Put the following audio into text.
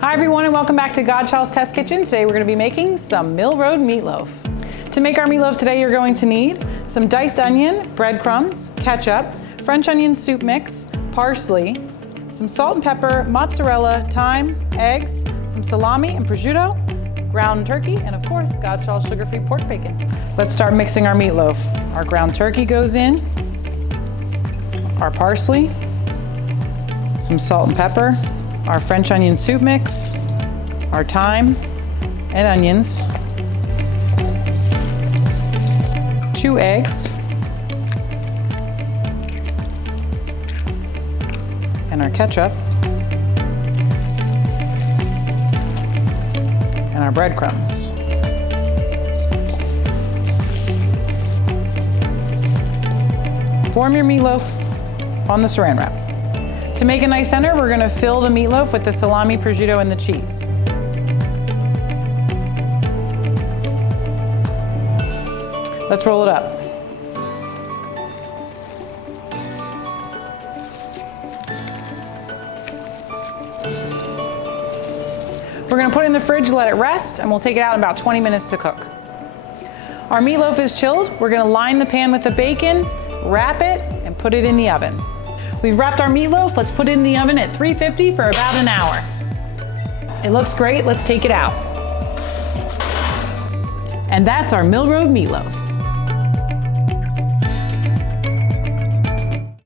Hi everyone and welcome back to Godshalls Test Kitchen. Today we're going to be making some Mill Road meatloaf. To make our meatloaf today you're going to need some diced onion, breadcrumbs, ketchup, French onion soup mix, parsley, some salt and pepper, mozzarella, thyme, eggs, some salami and prosciutto, ground turkey, and of course Godshalls sugar-free pork bacon. Let's start mixing our meatloaf. Our ground turkey goes in, our parsley, some salt and pepper, our French onion soup mix, our thyme and onions, 2 eggs, and our ketchup, and our breadcrumbs. Form your meatloaf on the saran wrap. To make a nice center, we're going to fill the meatloaf with the salami, prosciutto, and the cheese. Let's roll it up. We're going to put it in the fridge, let it rest, and we'll take it out in about 20 minutes to cook. Our meatloaf is chilled. We're going to line the pan with the bacon, wrap it, and put it in the oven. We've wrapped our meatloaf. Let's put it in the oven at 350 for about an hour. It looks great. Let's take it out. And that's our Mill Road meatloaf.